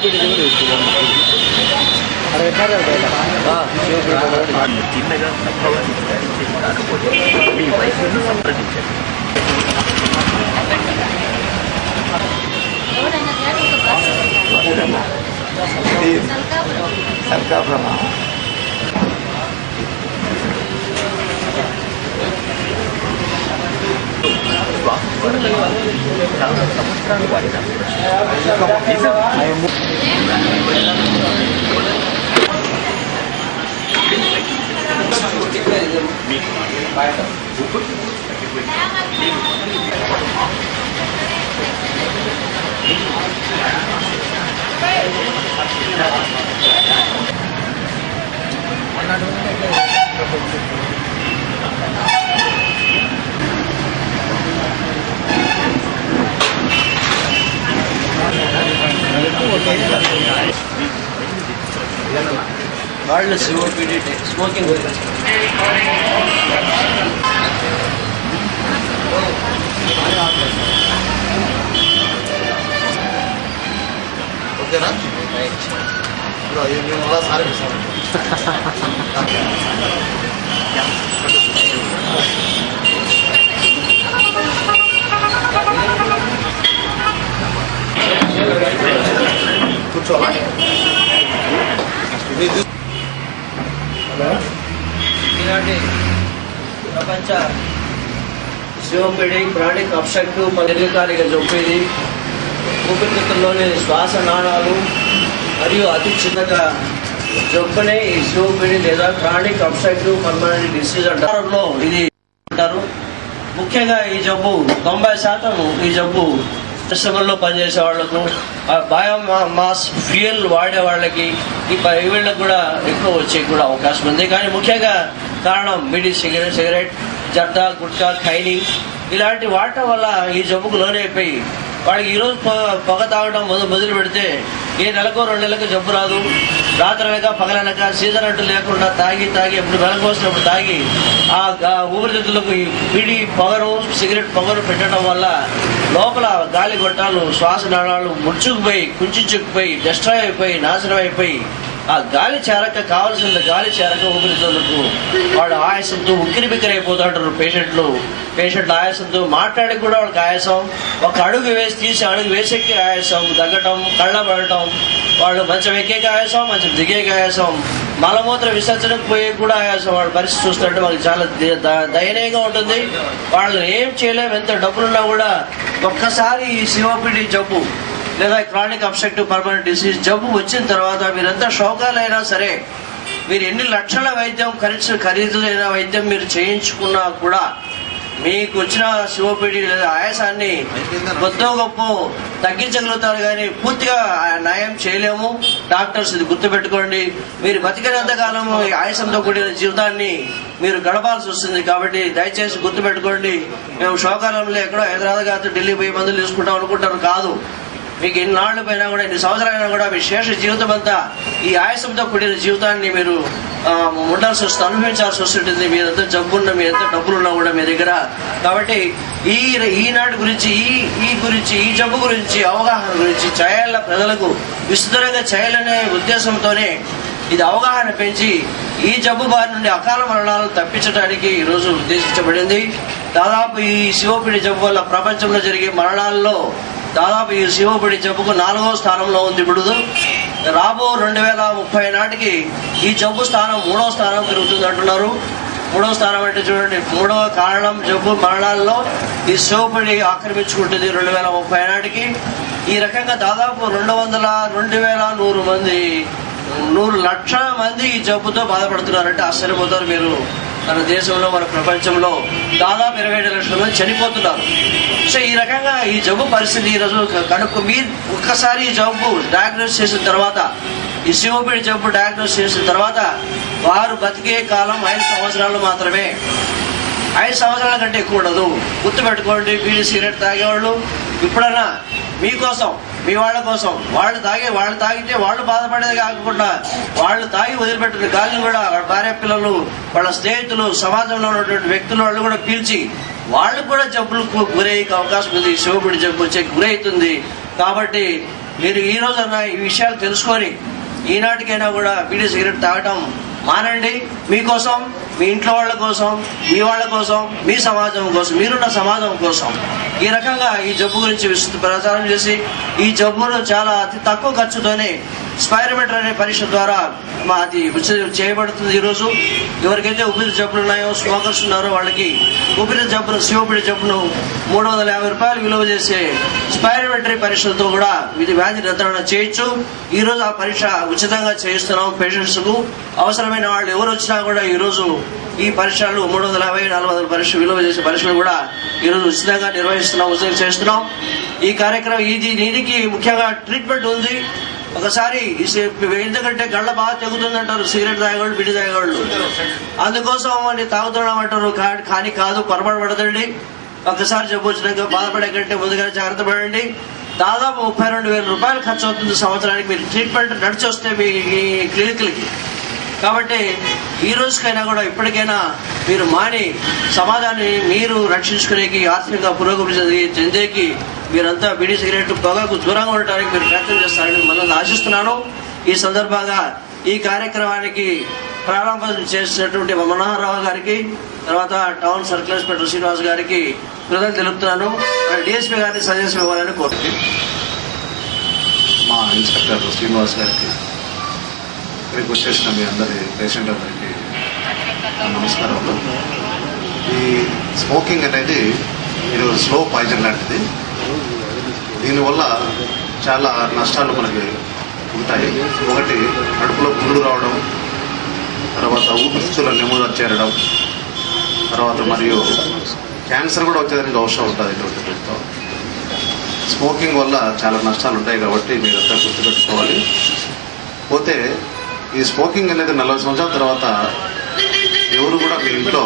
శివపీడి చిన్నగా తక్కువగా కాకపోతే మీ వైద్యులను సంప్రదించండి. సర్కాపురమా? చాలా సంవత్సరాలు వాడిన వాళ్ళు సిఓపిడి స్మోకింగ్ గురించి ఓకేనా? సార్ కూర్చోవాలా? ఈనాటి ప్రపంచ సిఓపిడి క్రానిక్ అబ్స్ట్రక్టివ్ దీర్ఘకాలిక జబ్బు. ఊపిరితిత్తుల్లోని శ్వాస నాళాలు మరియు అతి చిన్నగా జబ్బునే ఈ సిఓపిడి లేదా క్రానిక్ అబ్స్ట్రక్టివ్ పల్మనరీ డిసీజ్ అంటారు. ఇది అంటారు. ముఖ్యంగా ఈ జబ్బు 90% ఈ జబ్బు పరిశ్రమల్లో పనిచేసే వాళ్లకు, బయోమాస్ ఫ్యూయల్ వాడే వాళ్ళకి, వీళ్ళకి కూడా ఎక్కువ వచ్చే కూడా అవకాశం ఉంది. కానీ ముఖ్యంగా కారణం బీడీ సిగరెట్, జర్దా, గుట్కా, ఖైనీ ఇలాంటి వాడటం వల్ల ఈ జబ్బుకు లోనైపోయి వాడికి ఈరోజు పొగ తాగడం మొదలు పెడితే ఏ నెలకో 2 నెలలకు జబ్బు రాదు. రాత్రనక పగలనక సీజన్ అంటూ లేకుండా తాగి ఎప్పుడు వెనకోసినప్పుడు తాగి ఆ ఊపిరితిత్తులకు ఈ బీడీ పొగను, సిగరెట్ పొగను పెట్టడం వల్ల లోపల గాలి గొట్టాలు, శ్వాస నాళాలు ముడుచుకుపోయి, కుంచుకుపోయి, డిస్ట్రాయ్ అయిపోయి, నాశనం అయిపోయి ఆ గాలి చేరక, కావలసిన గాలి చేరక ఊపిరితిత్తులకు వాడు ఆయాసంతో ఉక్కిరి అయిపోతుంటారు. పేషెంట్లు ఆయాసంతో మాట్లాడి కూడా వాళ్ళకి ఆయాసం, ఒక అడుగు తీసి అడుగు వేసేకి ఆయాసం, దగ్గటం, కళ్ళ పడటం, వాళ్ళు మంచం ఎక్కేకి ఆయాసం, మంచం దిగేకి ఆయాసం, మలమూత్ర విసర్జనకు పోయే కూడా ఆయాసం. వాళ్ళ పరిస్థితి చూస్తుంటే వాళ్ళకి చాలా దయనీయంగా ఉంటుంది. వాళ్ళు ఏం చేయలేము. ఎంత డబ్బులున్నా కూడా ఒక్కసారి ఈ సిఓపిడి జబ్బు లేదా క్రానిక్ అబ్స్ట్రక్టివ్ పల్మనరీ డిసీజ్ జబ్బు వచ్చిన తర్వాత మీరెంత షోకాలైనా సరే, మీరు ఎన్ని లక్షల వైద్యం ఖరీదులైన వైద్యం మీరు చేయించుకున్నా కూడా మీకు వచ్చిన సిఓపిడి లేదా ఆయాసాన్ని కొద్దో గొప్ప తగ్గించగలుగుతారు, కానీ పూర్తిగా నయం చేయలేము. డాక్టర్స్ ఇది గుర్తుపెట్టుకోండి. మీరు బతికినంతకాలము ఈ ఆయాసంతో కూడిన జీవితాన్ని మీరు గడపాల్సి వస్తుంది. కాబట్టి దయచేసి గుర్తుపెట్టుకోండి. మేము షోకాలంలో ఎక్కడో హైదరాబాద్ కాదు ఢిల్లీ పోయి మందులు తీసుకుంటాం అనుకుంటారు. కాదు. మీకు ఇన్నాళ్ళు పోయినా కూడా, ఇన్ని సంవత్సరాలైనా కూడా మీ శేష జీవితం అంతా ఈ ఆయాసంతో కూడిన జీవితాన్ని మీరు ఉండాల్సి వస్తుంది, అనుభవించాల్సి వస్తుంటుంది. మీరంతా జబ్బున్నా, మీరంతా డబ్బులున్నా కూడా మీ దగ్గర. కాబట్టి ఈనాటి గురించి ఈ జబ్బు గురించి అవగాహన గురించి చేయాల, ప్రజలకు విస్తృతంగా చేయాలనే ఉద్దేశంతోనే ఇది అవగాహన పెంచి ఈ జబ్బు బారి నుండి అకాల మరణాలను తప్పించడానికి ఈరోజు ఉద్దేశించబడింది. దాదాపు ఈ సిఓపిడి జబ్బు వల్ల ప్రపంచంలో జరిగే మరణాల్లో దాదాపు ఈ సిఓపిడి జబ్బుకు 4వ స్థానంలో ఉంది. ఇప్పుడు రాబో 2030 నాటికి ఈ జబ్బు స్థానం 3వ స్థానం పెరుగుతుంది అంటున్నారు. 3వ స్థానం అంటే చూడండి, 3వ కారణం జబ్బు మరణాల్లో ఈ సిఓపిడి ఆక్రమించుకుంటుంది 2030 నాటికి. ఈ రకంగా దాదాపు 2,100 మంది 100 లక్షల మంది ఈ జబ్బుతో బాధపడుతున్నారంటే ఆశ్చర్యపోతారు మీరు. మన దేశంలో, మన ప్రపంచంలో దాదాపు 27 లక్షల మంది చనిపోతున్నారు. సో ఈ రకంగా ఈ జబ్బు పరిస్థితి ఈరోజు మీరు ఒక్కసారి ఈ జబ్బు డయాగ్నోస్ చేసిన తర్వాత, ఈ సిఓపిడి జబ్బు డయాగ్నోస్ చేసిన తర్వాత వారు బతికే కాలం 5 సంవత్సరాలు మాత్రమే. 5 సంవత్సరాల కంటే ఎక్కువ ఉండదు. గుర్తుపెట్టుకోండి. బీడీ సిగరెట్ తాగేవాళ్ళు ఇప్పుడైనా మీకోసం, మీ వాళ్ళ కోసం, వాళ్ళు తాగితే వాళ్ళు బాధపడేది కాకుండా వాళ్ళు తాగి వదిలిపెట్టిన గాలిని కూడా వాళ్ళ భార్య పిల్లలు, వాళ్ళ స్నేహితులు, సమాజంలో ఉన్నటువంటి వ్యక్తులు వాళ్ళు కూడా పీల్చి వాళ్ళకు కూడా జబ్బులకు గురయ్యే అవకాశం ఉంది. సిఓపిడి జబ్బు వచ్చే గురవుతుంది. కాబట్టి మీరు ఈ రోజన్నా ఈ విషయాలు తెలుసుకొని ఈనాటికైనా కూడా బీడీ సిగరెట్ తాగటం మానండి. మీకోసం, మీ ఇంట్లో వాళ్ళ కోసం, మీ వాళ్ళ కోసం, మీ సమాజం కోసం, మీరున్న సమాజం కోసం ఈ రకంగా ఈ జబ్బు గురించి విస్తృత ప్రచారం చేసి ఈ జబ్బును చాలా అతి తక్కువ ఖర్చుతోనే స్పైరోమెట్రీ అనే పరీక్ష ద్వారా అది చేయబడుతుంది. ఈరోజు ఎవరికైతే ఊపిరి జబ్బులు ఉన్నాయో, స్మోకర్స్ ఉన్నారో వాళ్ళకి ఊపిరి జబ్బును, సిఓపిడి జబ్బును 350 రూపాయలు విలువ చేసే స్పైరోమెట్రీ పరీక్షలతో కూడా ఇది వ్యాధి నిర్ధారణ చేయొచ్చు. ఈరోజు ఆ పరీక్ష ఉచితంగా చేయిస్తున్నాం పేషెంట్స్ కు. అవసరమైన వాళ్ళు ఎవరు వచ్చినా కూడా ఈరోజు ఈ పరీక్షలు 350-400 పరీక్ష విలువ చేసే పరీక్షలు కూడా ఈరోజు ఉచితంగా నిర్వహిస్తున్నాం, ఉచితంగా చేస్తున్నాం. ఈ కార్యక్రమం దీనికి ముఖ్యంగా ట్రీట్మెంట్ ఉంది. ఒకసారి ఎందుకంటే గళ్ళ బాగా తెగుతుందంటారు సిగరెట్ తాగేవాళ్ళు, బిడి తాగేవాళ్ళు, అందుకోసం అని తాగుతున్నాం అంటారు. కానీ కాదు, పొరపాటు పడదండి. ఒకసారి జబ్బు వచ్చినాక బాధపడే కంటే ముందుగా జాగ్రత్త పడండి. దాదాపు 32,000 రూపాయలు ఖర్చు అవుతుంది సంవత్సరానికి మీరు ట్రీట్మెంట్ నడిచి వస్తే మీ క్లినిక్లకి. కాబట్టి ఈ రోజుకైనా కూడా ఇప్పటికైనా మీరు మాని సమాజాన్ని మీరు రక్షించుకునేకి, ఆర్థికంగా పురోగతి చెందేకి మీరంతా బీడీ సిగరెట్ పొగకు దూరంగా ఉండటానికి మీరు ప్రయత్నం చేస్తారని మనల్ని ఆశిస్తున్నాను. ఈ సందర్భంగా ఈ కార్యక్రమానికి ప్రారంభం చేసినటువంటి మనోహరరావు గారికి, తర్వాత టౌన్ సర్కిల్ ఇన్స్పెక్టర్ శ్రీనివాస్ గారికి కృతజ్ఞతలు తెలుపుతున్నాను. డిఎస్పీ గారిని సజెషన్ ఇవ్వాలని కోరుతుంది. మా ఇన్స్పెక్టర్ శ్రీనివాస్ గారికి, ఇక్కడికి వచ్చేసిన మీ అందరి పేషెంట్ అందరికీ నమస్కారం. ఈ స్మోకింగ్ అనేది ఇది స్లో పాయిజన్ లాంటిది. దీనివల్ల చాలా నష్టాలు మనకి ఉంటాయి. ఒకటి, కడుపులో పుండు రావడం, తర్వాత ఊపిరితిత్తుల నెమ్మది చేరడం, తర్వాత మరియు క్యాన్సర్ కూడా వచ్చేదానికి అవసరం ఉంటుంది. ఇటువంటి స్మోకింగ్ వల్ల చాలా నష్టాలు ఉంటాయి కాబట్టి మీరంతా గుర్తుపెట్టుకోవాలి. పోతే ఈ స్మోకింగ్ అనేది 40 సంవత్సరాల తర్వాత ఎవరు కూడా మీ ఇంట్లో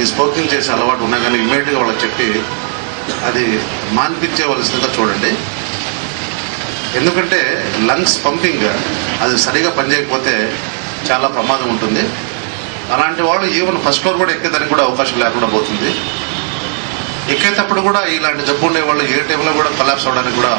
ఈ స్మోకింగ్ చేసే అలవాటు ఉన్నా కానీ ఇమ్మీడియట్గా వాళ్ళకి చెప్పి అది మాన్పించేవలసిందిగా చూడండి. ఎందుకంటే లంగ్స్ పంపింగ్ అది సరిగా పనిచేయకపోతే చాలా ప్రమాదం ఉంటుంది. అలాంటి వాళ్ళు ఈవెన్ ఫస్ట్ ఫ్లోర్ కూడా ఎక్కేదానికి కూడా అవకాశం లేకుండా పోతుంది. ఎక్కేటప్పుడు కూడా ఇలాంటి జబ్బు ఉండే వాళ్ళు ఏ టైంలో కూడా కొలాప్స్ అవడానికి కూడా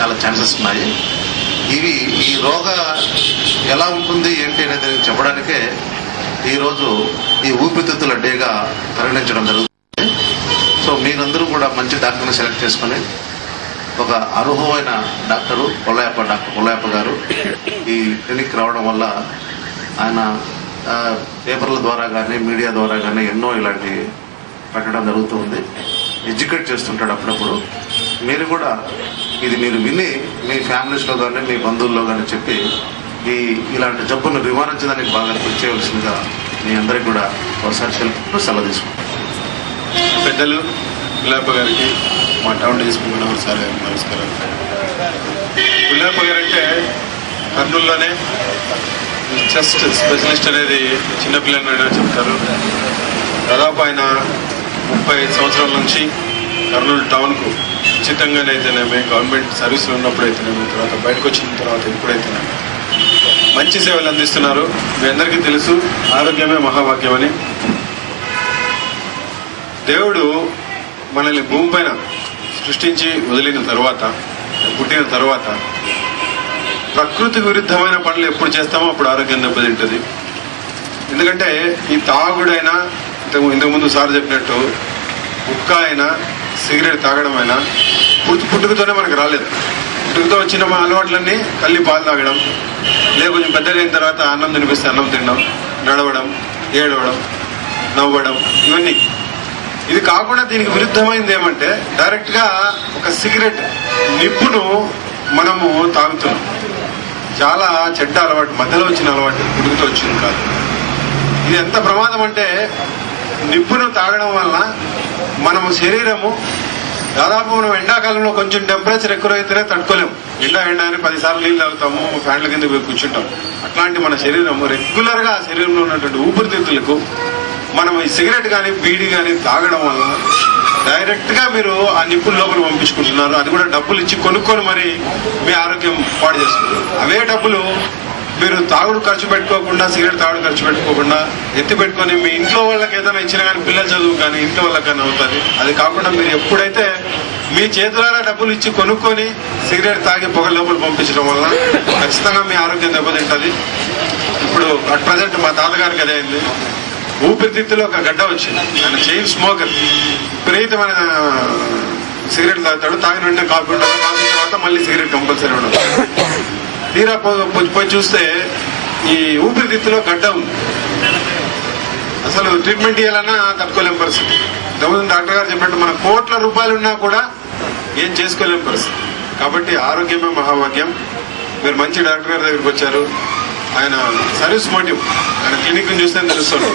చాలా ఛాన్సెస్ ఉన్నాయి. ఈ రోగ ఎలా ఉంటుంది ఏంటి అనేది చెప్పడానికే ఈరోజు ఈ ఊపిరితిత్తుల డేగా పరిగణించడం జరుగుతుంది. సో మీరందరూ కూడా మంచి డాక్టర్ని సెలెక్ట్ చేసుకొని, ఒక అనుభవమైన డాక్టర్ కొల్లాయప్ప గారు ఈ క్లినిక్ రావడం వల్ల ఆయన పేపర్ల ద్వారా కానీ మీడియా ద్వారా కానీ ఎన్నో ఇలాంటి పెట్టడం జరుగుతుంది. ఎడ్యుకేట్ చేస్తుంటాడు అప్పుడప్పుడు. మీరు కూడా ఇది మీరు విని మీ ఫ్యామిలీస్లో కానీ మీ బంధువుల్లో కానీ చెప్పి ఇలాంటి జబ్బును నివారించడానికి బాగా కృషి చేయవలసిందిగా మీ అందరికీ కూడా ఒకసారి తెలుపుకుంటూ సెలవు తీసుకుంటాం. పెద్దలు గుల్లాయప్ప గారికి, మా టౌన్ డిఎస్పీ మనోహర్ సార్ గారికి నమస్కారం. గుల్లాయప్ప గారు అంటే కర్నూలులోనే చెస్ట్ స్పెషలిస్ట్ అనేది చిన్నపిల్లలైనా చెప్తారు. దాదాపు ఆయన 35 సంవత్సరాల నుంచి కర్నూలు టౌన్కు ఉచితంగానైతేనేమి, గవర్నమెంట్ సర్వీసులు ఉన్నప్పుడైతేనేమి, తర్వాత బయటకు వచ్చిన తర్వాత ఇప్పుడైతేనేమి మంచి సేవలు అందిస్తున్నారు. మీ అందరికీ తెలుసు, ఆరోగ్యమే మహాభాగ్యమని. దేవుడు మనల్ని భూమిపైన సృష్టించి వదిలిన తర్వాత, పుట్టిన తర్వాత ప్రకృతికి విరుద్ధమైన పనులు ఎప్పుడు చేస్తామో అప్పుడు ఆరోగ్యం దెబ్బతింటుంది. ఎందుకంటే ఈ తాగుడైనా, ఇంతకుముందు సార్ చెప్పినట్టు ఉక్క అయినా, సిగరెట్ తాగడం అయినా పుట్టుకతోనే మనకు రాలేదు. పుట్టుకతో వచ్చిన మన అలవాట్లన్నీ కల్లి పాలు తాగడం, లేదా కొంచెం పెద్దగైన తర్వాత అన్నం తినిపిస్తే అన్నం తినడం, నడవడం, ఏడవడం, నవ్వడం, ఇవన్నీ. ఇది కాకుండా దీనికి విరుద్ధమైంది ఏమంటే డైరెక్ట్గా ఒక సిగరెట్ నిప్పును మనము తాగుతున్నాం. చాలా చెడ్డ అలవాటు, మధ్యలో వచ్చిన అలవాటు, పుట్టుకతో వచ్చింది కాదు. ఇది ఎంత ప్రమాదం అంటే నిప్పును తాగడం వల్ల మనము శరీరము దాదాపు మనం ఎండాకాలంలో కొంచెం టెంపరేచర్ ఎక్కువైతేనే తట్టుకోలేము. ఎండ అని 10 సార్లు నీళ్ళు తాగుతాము, ఫ్యాన్ల కింద పోయి కూర్చుంటాం. అట్లాంటి మన శరీరం రెగ్యులర్గా శరీరంలో ఉన్నటువంటి ఊపిరితిత్తులకు మనం ఈ సిగరెట్ కానీ బీడీ కానీ తాగడం వల్ల డైరెక్ట్గా మీరు ఆ నిప్పుల లోపల పంపించుకుంటున్నారు. అది కూడా డబ్బులు ఇచ్చి కొనుక్కొని మరి మీ ఆరోగ్యం పాడు చేసుకుంటారు. అవే డబ్బులు మీరు తాగుడు ఖర్చు పెట్టుకోకుండా, సిగరెట్ తాగుడు ఖర్చు పెట్టుకోకుండా ఎత్తి పెట్టుకొని మీ ఇంట్లో వాళ్ళకి ఏదైనా ఇచ్చినా కానీ పిల్లల చదువు కానీ ఇంట్లో వాళ్ళకి కానీ అవుతుంది. అది కాకుండా మీరు ఎప్పుడైతే మీ చేతులారా డబ్బులు ఇచ్చి కొనుక్కొని సిగరెట్ తాగి పొగ లోపల పంపించడం వల్ల ఖచ్చితంగా మీ ఆరోగ్యం దెబ్బతింటుంది. ఇప్పుడు అట్ ప్రజెంట్ మా తాతగారికి అదే అయింది. ఊపిరితిత్తులో ఒక గడ్డ వచ్చింది. ఆయన చైన్ స్మోకర్, విపరీతమైన సిగరెట్ తాగుతాడు. తాగిన వెంటనే కాఫీ ఉంటుంది, కాఫీ తర్వాత మళ్ళీ సిగరెట్ కంపల్సరీ ఉండదు. తీరా పోయి చూస్తే ఈ ఊపిరితిత్తులో గడ్డ ఉంది. అసలు ట్రీట్మెంట్ ఇవ్వాలన్నా తట్టుకోలేం పరిస్థితి. డాక్టర్ గారు చెప్పినట్టు మన కోట్ల రూపాయలు ఉన్నా కూడా ఏం చేసుకోలేం పరిస్థితి. కాబట్టి ఆరోగ్యమే మహాభాగ్యం. మీరు మంచి డాక్టర్ గారి దగ్గరికి వచ్చారు. ఆయన సర్వీస్ మోటివ్, ఆయన క్లినిక్ చూస్తే తెలుస్తుంది.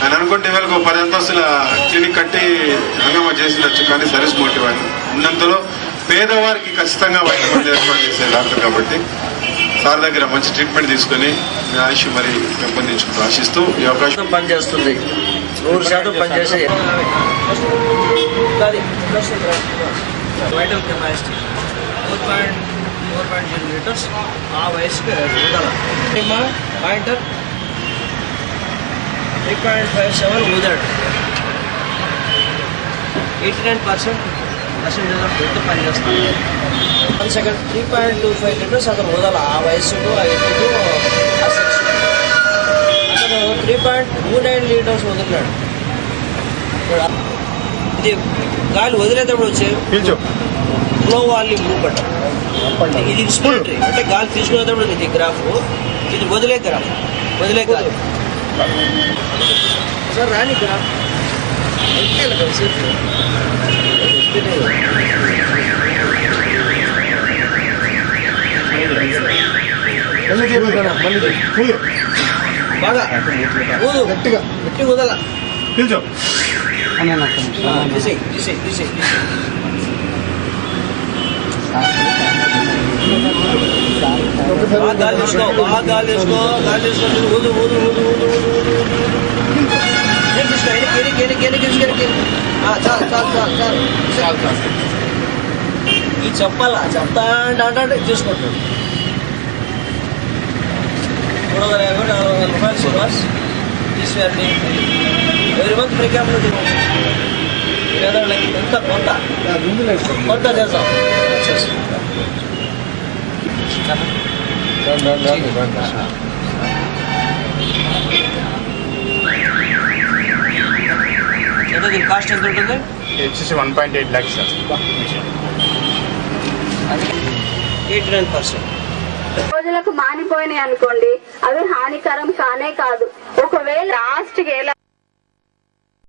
ఆయన అనుకుంటే ఇవాళ 10 అంతస్తుల క్లినిక్ కట్టి హంగామా చేసినచ్చు, కానీ సర్వీస్ మోటివ్ ఆయన ఉన్నంతలో పేదవారికి ఖచ్చితంగా వైద్య మంది ఏర్పాటు చేసే డాక్టర్. కాబట్టి సార్ దగ్గర మంచి ట్రీట్మెంట్ తీసుకుని మీ ఆయుష్ మరి పెంపొందించుకుంటూ ఆశిస్తూ ఈ అవకాశం పనిచేస్తుంది. 100% పనిచేసే వైటల్ కెపాసిటీ 4.0 లీటర్స్ ఆ వయసుకి ఊదాల. పాయింటర్ 3.57 ఊదాడు. 89% పెట్టి పనిచేస్తాను. 1 సెకండ్ 3.25 లీటర్స్ అతను ఊదాల. ఆ వయసుకు ఆ ఎత్తుకు ఆ సెక్స్ అతను 3.29 లీటర్స్ వదిలినాడు. ఇది గాలి వదిలేటప్పుడు వచ్చే ఫ్లో వాల్యూమ్ మూవ్మెంట్. ఇది ఇన్స్పిరేటరీ అంటే గాలి తీసుకునేటప్పుడు ఇది గ్రాఫ్, ఇది వదిలే గ్రాఫ్. వదిలే గాలి సార్ రాని గ్రాఫ్ బాగా ఊదు, గట్టి వదల. తీసేయి తీసేయి తీసేయి. బాగా గాలి తీసుకో, బాగా గాలి తీసుకో, గాలి తీసుకో. ఊదు ఊదు ఊదు ఊదు ఊదు ఊదు. తీసుకో చాలు చాలు చాలు చాలు చాలు. ఈ చెప్పాలా చెప్తా అంటే తీసుకుంటాడు. 350 400 రూపాయలు శ్రీనివాస్ తీసుకుని ఎవరి మంత్ ఫ్రీ క్యాంప్లో ఎంత కొంత చేస్తాం. ఎంత దీని కాస్ట్ ఎంత ఉంటుంది? వచ్చేసి 1.8 lakhs సార్. 89%. రోజులకు మానిపోయినాయి అనుకోండి, అవి హానికరం కానే కాదు. ఒకవేళ లాస్ట్కి ఎలా